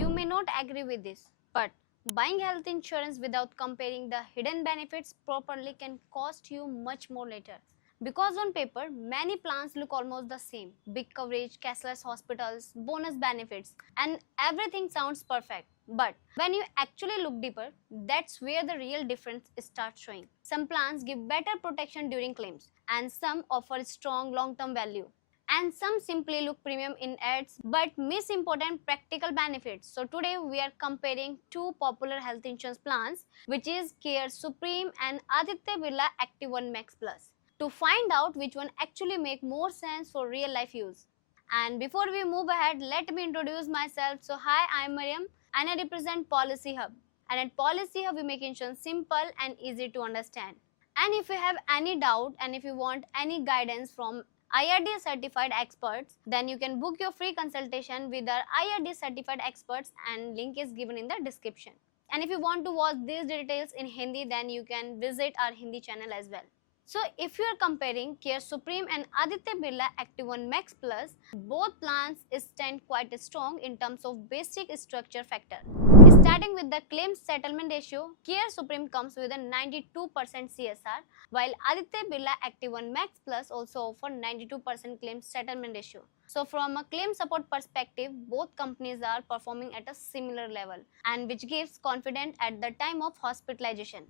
You may not agree with this, but buying health insurance without comparing the hidden benefits properly can cost you much more later. Because on paper, many plans look almost the same: big coverage, cashless hospitals, bonus benefits, and everything sounds perfect. But when you actually look deeper, that's where the real difference starts showing. Some plans give better protection during claims, and some offer strong long term value. And some simply look premium in ads but miss important practical benefits. So today we are comparing two popular health insurance plans, which is Care Supreme and Aditya Birla Active 1 Max Plus, to find out which one actually make more sense for real life use. And before we move ahead, let me introduce myself. So hi, I am Mariam and I represent PolicyHub. And at PolicyHub we make insurance simple and easy to understand. And if you have any doubt and if you want any guidance from IRD certified experts, then you can book your free consultation with our IRD certified experts, and link is given in the description. And if you want to watch these details in Hindi, then you can visit our Hindi channel as well. So if you are comparing Care Supreme and Aditya Birla Active 1 Max Plus, both plans stand quite strong in terms of basic structure factor. Starting with the claims settlement ratio, Care Supreme comes with a 92% CSR, while Aditya Birla Active 1 Max Plus also offer 92% claims settlement ratio. So from a claim support perspective, both companies are performing at a similar level, and which gives confidence at the time of hospitalization.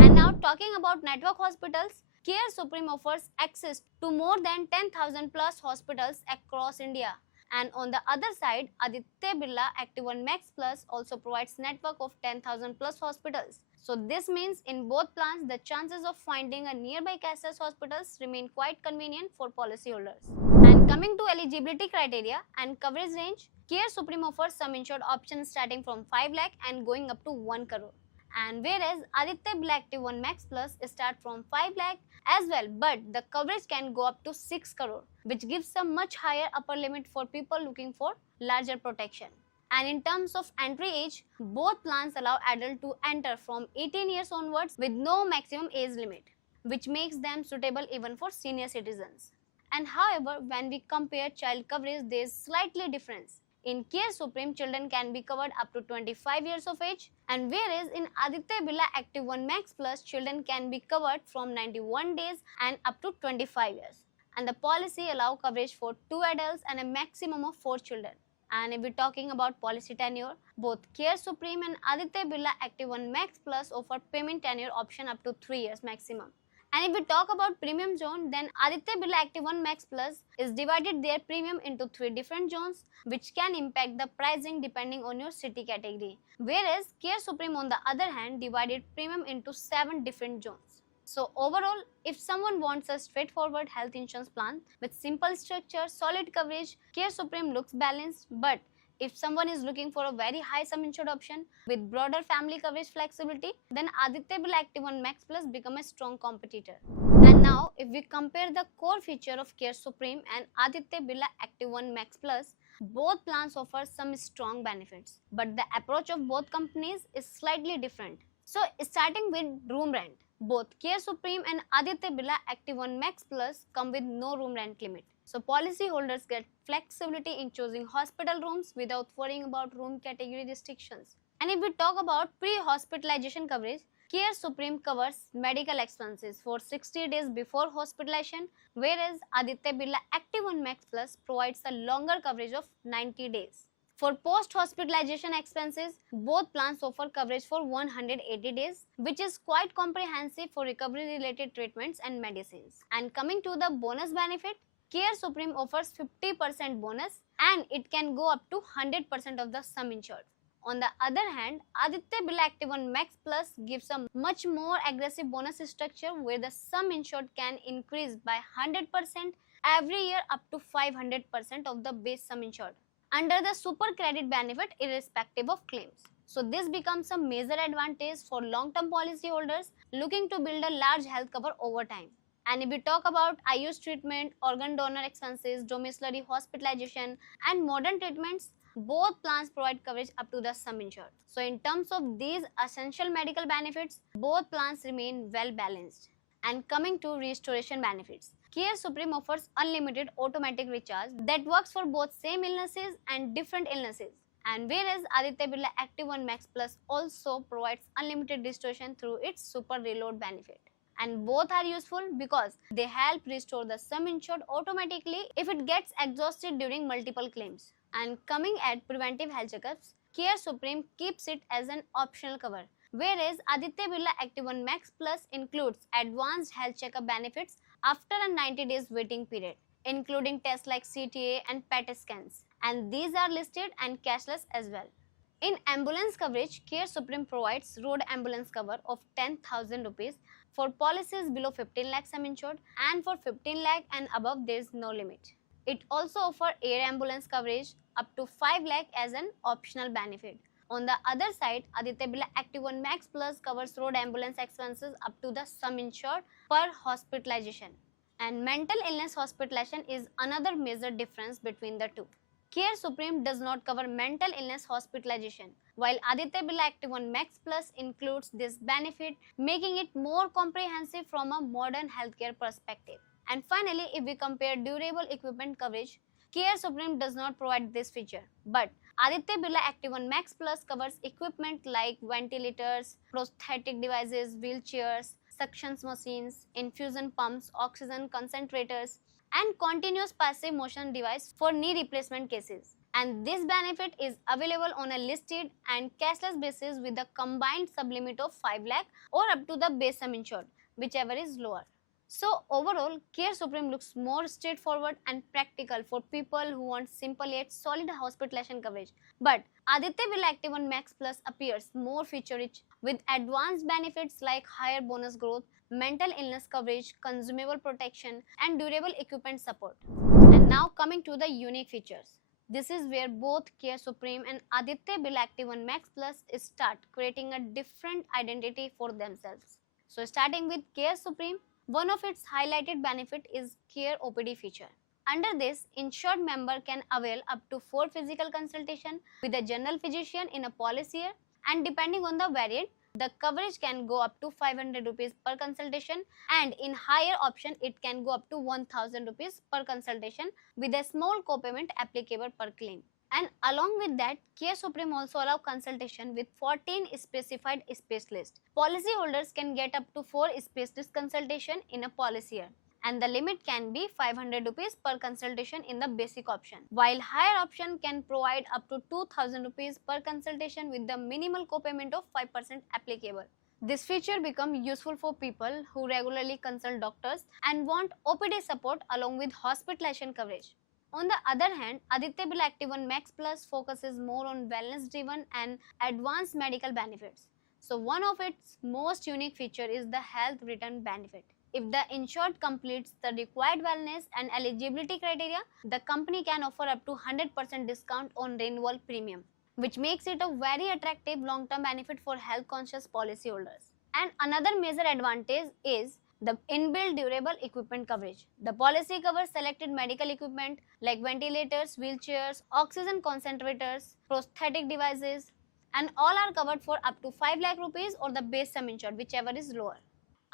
And now talking about network hospitals, Care Supreme offers access to more than 10,000 plus hospitals across India. And on the other side, Aditya Birla Active 1 Max Plus also provides network of 10,000 plus hospitals. So this means in both plans, the chances of finding a nearby cashless hospitals remain quite convenient for policyholders. And coming to eligibility criteria and coverage range, Care Supreme offers some insured options starting from 5 lakh and going up to 1 crore. And whereas Aditya Birla Active 1 Max Plus start from 5 lakh as well, but the coverage can go up to 6 crore, which gives a much higher upper limit for people looking for larger protection. And in terms of entry age, both plans allow adults to enter from 18 years onwards with no maximum age limit, which makes them suitable even for senior citizens. And however, when we compare child coverage, there is slightly difference. In Care Supreme, children can be covered up to 25 years of age, and whereas in Aditya Birla Active 1 Max Plus, children can be covered from 91 days and up to 25 years. And the policy allows coverage for 2 adults and a maximum of 4 children. And if we're talking about policy tenure, both Care Supreme and Aditya Birla Active 1 Max Plus offer payment tenure option up to 3 years maximum. And if we talk about premium zone, then Aditya Birla Active 1 Max Plus is divided their premium into 3 different zones, which can impact the pricing depending on your city category. Whereas Care Supreme on the other hand divided premium into 7 different zones. So overall, if someone wants a straightforward health insurance plan with simple structure, solid coverage, Care Supreme looks balanced. But if someone is looking for a very high sum insured option with broader family coverage flexibility, then Aditya Birla Active 1 Max Plus become a strong competitor. And now, if we compare the core feature of Care Supreme and Aditya Birla Active 1 Max Plus, both plans offer some strong benefits, but the approach of both companies is slightly different. So starting with room rent, both Care Supreme and Aditya Birla Active 1 Max Plus come with no room rent limit. So policyholders get flexibility in choosing hospital rooms without worrying about room category restrictions. And if we talk about pre-hospitalization coverage, Care Supreme covers medical expenses for 60 days before hospitalization, whereas Aditya Birla Active 1 Max Plus provides a longer coverage of 90 days. For post-hospitalization expenses, both plans offer coverage for 180 days, which is quite comprehensive for recovery-related treatments and medicines. And coming to the bonus benefit, Care Supreme offers 50% bonus and it can go up to 100% of the sum insured. On the other hand, Aditya Birla Active 1 Max Plus gives a much more aggressive bonus structure where the sum insured can increase by 100% every year up to 500% of the base sum insured under the super credit benefit irrespective of claims. So this becomes a major advantage for long-term policyholders looking to build a large health cover over time. And if we talk about IU's treatment, organ donor expenses, domiciliary hospitalization and modern treatments, both plans provide coverage up to the sum insured. So in terms of these essential medical benefits, both plans remain well balanced. And coming to restoration benefits, Care Supreme offers unlimited automatic recharge that works for both same illnesses and different illnesses. And whereas Aditya Birla Active 1 Max Plus also provides unlimited restoration through its super reload benefit. And both are useful because they help restore the sum insured automatically if it gets exhausted during multiple claims. And coming at preventive health checkups, Care Supreme keeps it as an optional cover, whereas Aditya Birla Active 1 Max Plus includes advanced health checkup benefits after a 90 days waiting period, including tests like CTA and PET scans. And these are listed and cashless as well. In ambulance coverage, Care Supreme provides road ambulance cover of 10,000 rupees for policies below 15 lakh sum insured, and for 15 lakh and above there is no limit. It also offers air ambulance coverage up to 5 lakh as an optional benefit. On the other side, Aditya Birla Active 1 Max Plus covers road ambulance expenses up to the sum insured per hospitalization. And mental illness hospitalization is another major difference between the two. Care Supreme does not cover mental illness hospitalization, while Aditya Birla Active 1 Max Plus includes this benefit, making it more comprehensive from a modern healthcare perspective. And finally, if we compare durable equipment coverage, Care Supreme does not provide this feature, but Aditya Birla Active 1 Max Plus covers equipment like ventilators, prosthetic devices, wheelchairs, suction machines, infusion pumps, oxygen concentrators, and continuous passive motion device for knee replacement cases. And this benefit is available on a listed and cashless basis with a combined sublimit of 5 lakh or up to the base sum insured, whichever is lower. So overall, Care Supreme looks more straightforward and practical for people who want simple yet solid hospitalization coverage. But Aditya Birla Active 1 Max Plus appears more feature-rich with advanced benefits like higher bonus growth, mental illness coverage, consumable protection, and durable equipment support. And now coming to the unique features. This is where both Care Supreme and Aditya Birla Active 1 Max Plus start creating a different identity for themselves. So starting with Care Supreme, one of its highlighted benefit is Care OPD feature. Under this, insured member can avail up to 4 physical consultation with a general physician in a policy year, and depending on the variant, the coverage can go up to 500 rupees per consultation, and in higher option it can go up to 1000 rupees per consultation with a small copayment applicable per claim. And along with that, Care Supreme also allow consultation with 14 specified specialists. Policyholders can get up to 4 specialist consultation in a policy year, and the limit can be 500 rupees per consultation in the basic option, while higher option can provide up to 2000 rupees per consultation with the minimal copayment of 5% applicable. This feature becomes useful for people who regularly consult doctors and want OPD support along with hospitalization coverage. On the other hand, Aditya Birla Active 1 Max Plus focuses more on wellness-driven and advanced medical benefits. So one of its most unique feature is the health return benefit. If the insured completes the required wellness and eligibility criteria, the company can offer up to 100% discount on renewal premium, which makes it a very attractive long-term benefit for health-conscious policyholders. And another major advantage is the inbuilt durable equipment coverage. The policy covers selected medical equipment like ventilators, wheelchairs, oxygen concentrators, prosthetic devices, and all are covered for up to 5 lakh rupees or the base sum insured, whichever is lower.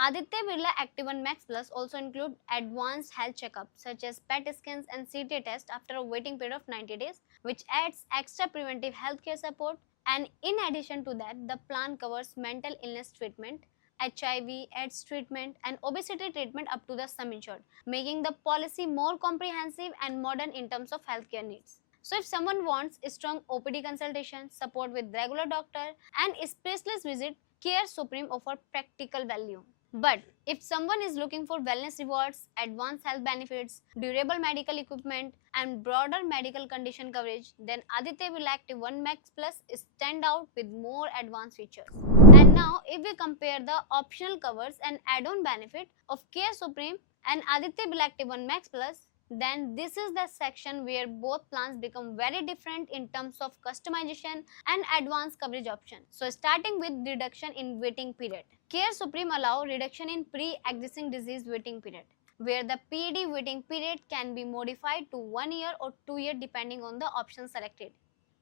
Aditya Birla Active 1 Max Plus also include advanced health checkups such as PET scans and CTA tests after a waiting period of 90 days, which adds extra preventive healthcare support. And in addition to that, the plan covers mental illness treatment, HIV, AIDS treatment, and obesity treatment up to the sum insured, making the policy more comprehensive and modern in terms of healthcare needs. So if someone wants a strong OPD consultation, support with regular doctor, and a specialist visit, Care Supreme offers practical value. But if someone is looking for wellness rewards, advanced health benefits, durable medical equipment, and broader medical condition coverage, then Aditya Birla Active 1 Max Plus stand out with more advanced features. And now, if we compare the optional covers and add-on benefit of Care Supreme and Aditya Birla Active 1 Max Plus, then this is the section where both plans become very different in terms of customization and advanced coverage options. So starting with reduction in waiting period. Care Supreme allow reduction in pre-existing disease waiting period, where the PED waiting period can be modified to 1 year or 2 years depending on the option selected.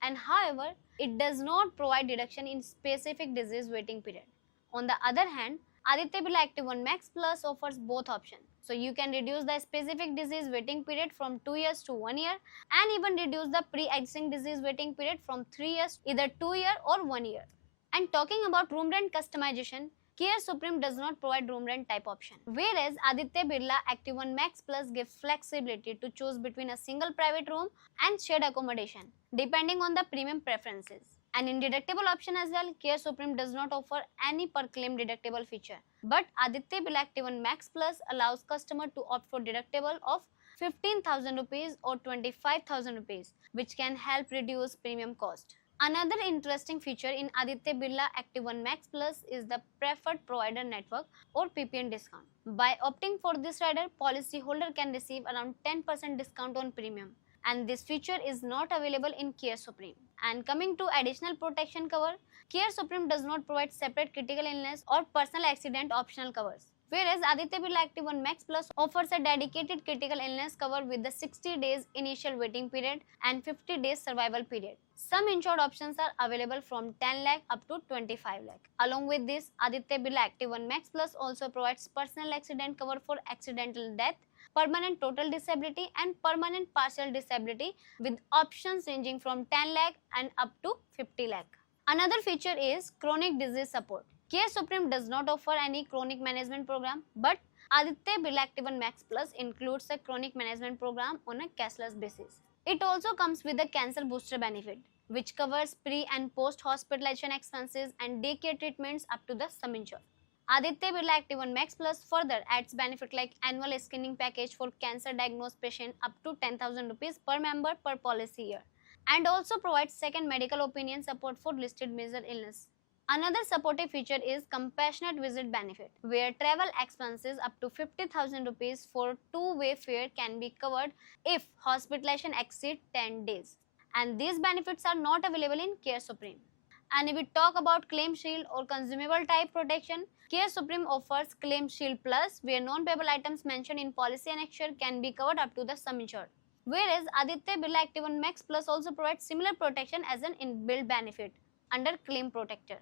And however, it does not provide reduction in specific disease waiting period. On the other hand, Aditya Birla Active 1 Max Plus offers both options. So you can reduce the specific disease waiting period from 2 years to 1 year, and even reduce the pre-existing disease waiting period from 3 years, either 2 year or 1 year. And talking about room rent customization, Care Supreme does not provide room rent type option, whereas Aditya Birla Active 1 Max Plus gives flexibility to choose between a single private room and shared accommodation, depending on the premium preferences. And in deductible option as well, Care Supreme does not offer any per claim deductible feature, but Aditya Birla Active 1 Max Plus allows customer to opt for deductible of 15,000 rupees or 25,000 rupees, which can help reduce premium cost. Another interesting feature in Aditya Birla Active 1 Max Plus is the Preferred Provider Network or PPN discount. By opting for this rider, policyholder can receive around 10% discount on premium, and this feature is not available in Care Supreme. And coming to additional protection cover, Care Supreme does not provide separate critical illness or personal accident optional covers, whereas Aditya Birla Active 1 Max Plus offers a dedicated critical illness cover with the 60 days initial waiting period and 50 days survival period. Some insured options are available from 10 lakh up to 25 lakh. Along with this, Aditya Birla Active 1 Max Plus also provides personal accident cover for accidental death, permanent total disability and permanent partial disability, with options ranging from 10 lakh and up to 50 lakh. Another feature is chronic disease support. Care Supreme does not offer any chronic management program, but Aditya Birla Active 1 Max Plus includes a chronic management program on a cashless basis. It also comes with a cancer booster benefit, which covers pre and post hospitalization expenses and daycare treatments up to the sum insured. Aditya Birla Active 1 Max Plus further adds benefit like annual screening package for cancer diagnosed patient up to 10,000 rupees per member per policy year, and also provides second medical opinion support for listed major illness. Another supportive feature is compassionate visit benefit, where travel expenses up to 50,000 rupees for two-way fare can be covered if hospitalization exceeds 10 days. And these benefits are not available in Care Supreme. And if we talk about Claim Shield or consumable type protection, Care Supreme offers Claim Shield Plus, where non-payable items mentioned in policy annexure can be covered up to the sum insured. Whereas Aditya Birla Active 1 Max Plus also provides similar protection as an inbuilt benefit under Claim Protector.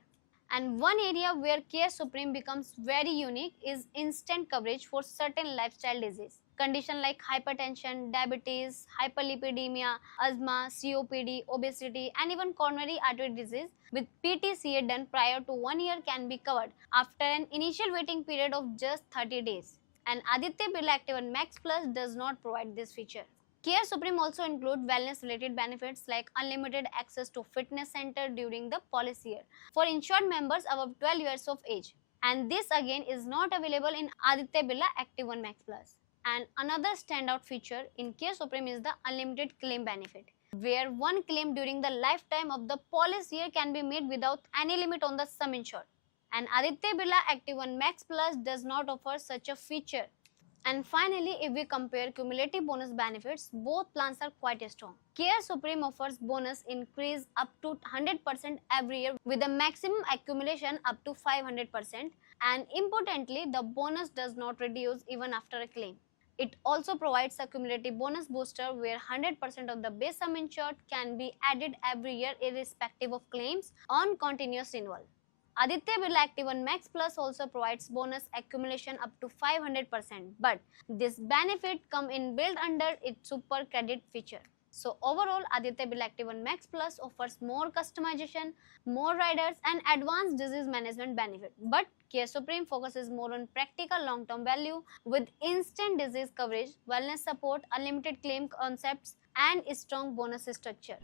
And one area where Care Supreme becomes very unique is instant coverage for certain lifestyle disease. Conditions like hypertension, diabetes, hyperlipidemia, asthma, COPD, obesity, and even coronary artery disease with PTCA done prior to 1 year can be covered after an initial waiting period of just 30 days. And Aditya Birla Active 1 Max Plus does not provide this feature. Care Supreme also include wellness related benefits like unlimited access to fitness center during the policy year for insured members above 12 years of age. And this again is not available in Aditya Birla Active 1 Max Plus. And another standout feature in Care Supreme is the unlimited claim benefit, where one claim during the lifetime of the policy year can be made without any limit on the sum insured. And Aditya Birla Active 1 Max Plus does not offer such a feature. And finally, if we compare cumulative bonus benefits, both plans are quite strong. Care Supreme offers bonus increase up to 100% every year with a maximum accumulation up to 500%, and importantly, the bonus does not reduce even after a claim. It also provides a cumulative bonus booster where 100% of the base sum insured can be added every year irrespective of claims on continuous renewal. Aditya Birla Active 1 Max Plus also provides bonus accumulation up to 500%, but this benefit come in built under its super credit feature. So overall, Aditya Birla Active 1 Max Plus offers more customization, more riders and advanced disease management benefit. But Care Supreme focuses more on practical long-term value with instant disease coverage, wellness support, unlimited claim concepts and strong bonus structure.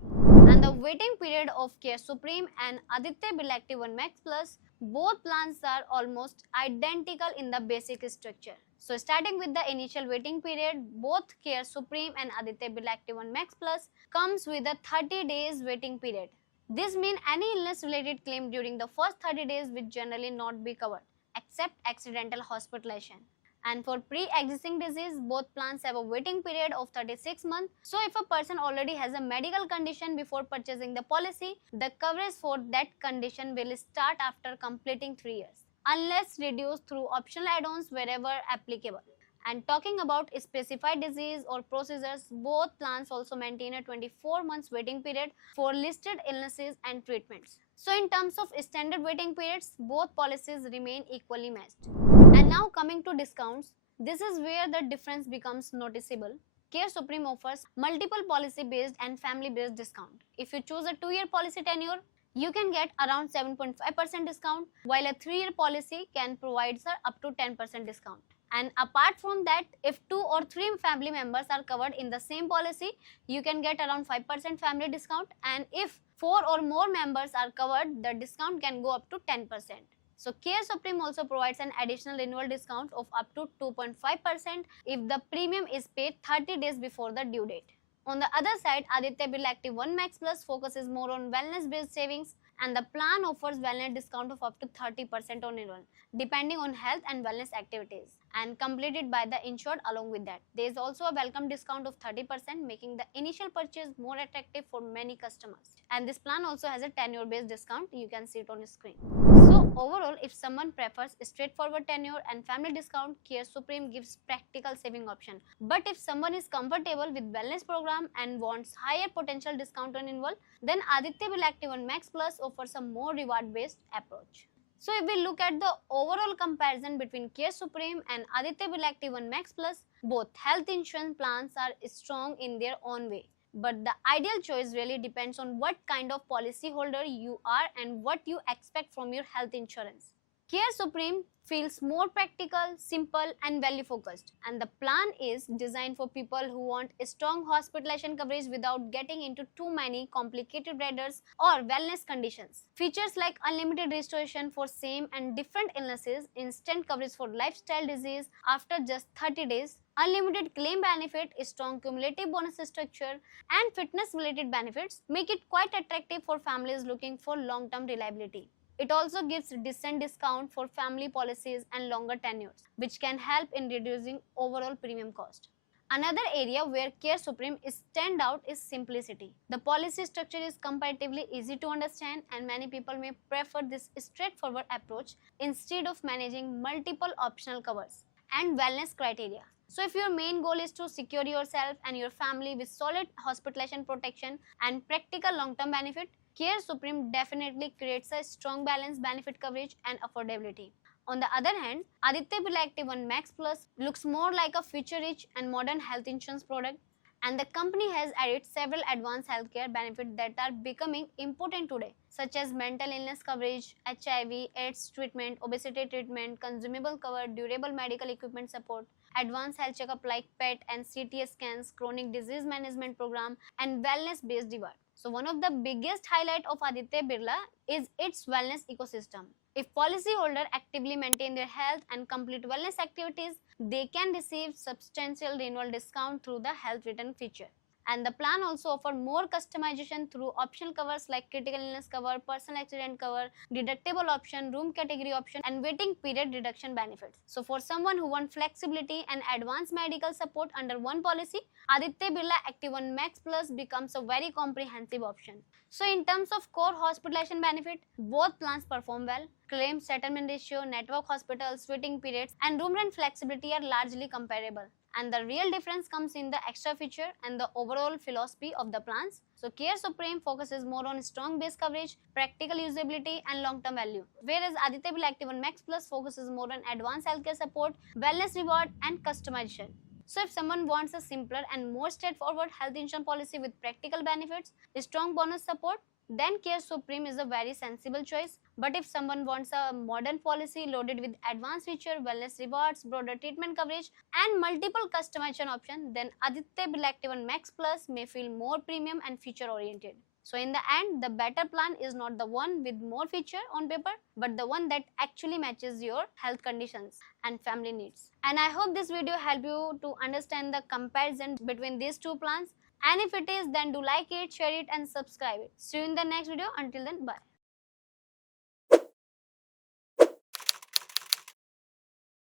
And the waiting period of Care Supreme and Aditya Birla Active 1 Max Plus, both plans are almost identical in the basic structure. So starting with the initial waiting period, both Care Supreme and Aditya Birla Active 1 Max Plus comes with a 30 days waiting period. This means any illness related claim during the first 30 days will generally not be covered except accidental hospitalization. And for pre-existing disease, both plans have a waiting period of 36 months. So if a person already has a medical condition before purchasing the policy, the coverage for that condition will start after completing 3 years, unless reduced through optional add-ons wherever applicable. And talking about specified disease or procedures, both plans also maintain a 24 months waiting period for listed illnesses and treatments. So in terms of standard waiting periods, both policies remain equally matched. And now coming to discounts, This is where the difference becomes noticeable. Care Supreme offers multiple policy-based and family-based discount. If you choose a 2-year policy tenure, you can get around 7.5% discount, while a 3-year policy can provide up to 10% discount. And apart from that, if 2 or 3 family members are covered in the same policy, you can get around 5% family discount, and if 4 or more members are covered, the discount can go up to 10%. So Care Supreme also provides an additional renewal discount of up to 2.5% if the premium is paid 30 days before the due date. On the other side, Aditya Birla Active 1 Max Plus focuses more on wellness-based savings, and the plan offers wellness discount of up to 30% on renewal, depending on health and wellness activities, and completed by the insured along with that. There is also a welcome discount of 30%, making the initial purchase more attractive for many customers. And this plan also has a tenure-based discount. You can see it on your screen. So overall, if someone prefers straightforward tenure and family discount, Care Supreme gives practical saving option. But if someone is comfortable with wellness program and wants higher potential discount on renewal, then Aditya Birla Active 1 Max Plus offers a more reward-based approach. So if we look at the overall comparison between Care Supreme and Aditya Birla Active 1 Max Plus, both health insurance plans are strong in their own way. But the ideal choice really depends on what kind of policy holder you are and what you expect from your health insurance. Care Supreme feels more practical, simple and value focused, and the plan is designed for people who want a strong hospitalization coverage without getting into too many complicated riders or wellness conditions. Features like unlimited restoration for same and different illnesses, instant coverage for lifestyle disease after just 30 days, unlimited claim benefit, strong cumulative bonus structure and fitness related benefits make it quite attractive for families looking for long-term reliability. It also gives decent discount for family policies and longer tenures, which can help in reducing overall premium cost. Another area where Care Supreme is stand out is simplicity. The policy structure is comparatively easy to understand, and many people may prefer this straightforward approach instead of managing multiple optional covers and wellness criteria. So if your main goal is to secure yourself and your family with solid hospitalization protection and practical long-term benefit, Care Supreme definitely creates a strong balance benefit coverage and affordability. On the other hand, Aditya Birla Active 1 Max Plus looks more like a feature-rich and modern health insurance product, and the company has added several advanced healthcare benefits that are becoming important today, such as mental illness coverage, HIV/AIDS treatment, obesity treatment, consumable cover, durable medical equipment support, advanced health checkup like PET and CT scans, chronic disease management program, and wellness-based reward. So one of the biggest highlight of Aditya Birla is its wellness ecosystem. If policyholders actively maintain their health and complete wellness activities, they can receive substantial renewal discount through the health return feature. And the plan also offers more customization through optional covers like critical illness cover, personal accident cover, deductible option, room category option, and waiting period reduction benefits. So for someone who wants flexibility and advanced medical support under one policy, Aditya Birla Active 1 Max Plus becomes a very comprehensive option. So in terms of core hospitalization benefit, both plans perform well. Claim settlement ratio, network hospitals, waiting periods, and room rent flexibility are largely comparable. And the real difference comes in the extra feature and the overall philosophy of the plans. So Care Supreme focuses more on strong base coverage, practical usability and long-term value, whereas Aditya Birla Active 1 Max Plus focuses more on advanced healthcare support, wellness reward and customization. So if someone wants a simpler and more straightforward health insurance policy with practical benefits, strong bonus support, then Care Supreme is a very sensible choice. But if someone wants a modern policy loaded with advanced feature, wellness rewards, broader treatment coverage and multiple customization options, then Aditya Birla Active 1 Max Plus may feel more premium and feature oriented. So in the end, the better plan is not the one with more feature on paper, but the one that actually matches your health conditions and family needs. And I hope this video helped you to understand the comparison between these two plans. And if it is, then do like it, share it and subscribe it. See you in the next video. Until then, bye.